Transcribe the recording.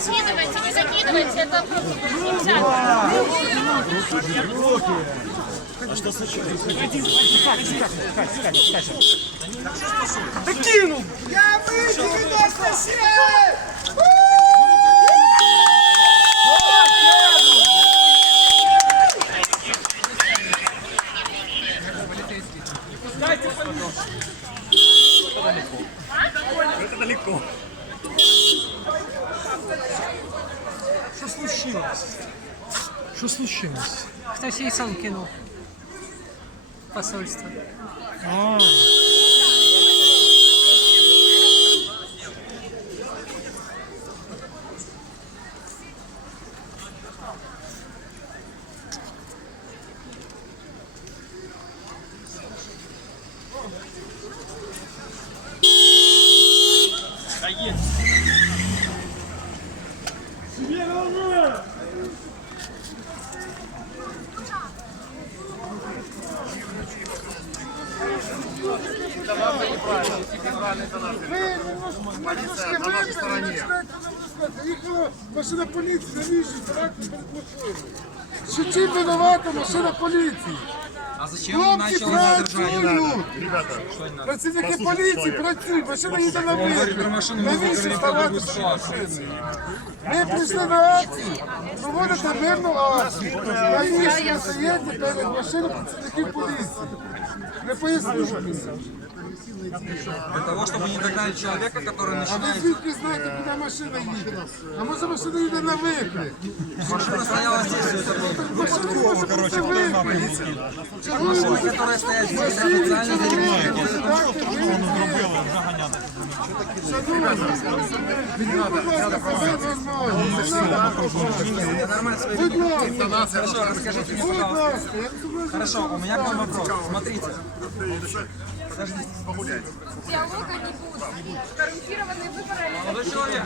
закидывайте, не закидывайте, это нельзя. А что случилось? Да кинул! Я выйду, Анастасия! Это далеко. Что случилось? Что случилось? Хтось їй сам кинув посольство. А, Полиция на нашей стороне. Їхала машина поліції, навіщо характер перед Що чим винувата машина поліції? А зачем Хлопці начал задержание? працюють! Працівники поліції працюють, машина їде на вихід. Навіщо ставати перед машиною? Ми прийшли на акцію, проводити мирну акцію. Навіщо стоїте перед машиною працівників поліції? Не поясніть мені. Для того, чтобы не догнали человека, который А ви начинает... звідки знаєте, куди машина їде? А може машина їде на виклик? Машина стояла здесь, все это было. Машина може бути виклик. Машина, которая стоит здесь, официально Хорошо, расскажите мне, пожалуйста. Хорошо, у меня к вам вопрос. Смотрите. Подождите. Диалога не будет. Коррумпированные выборы. Молодой человек.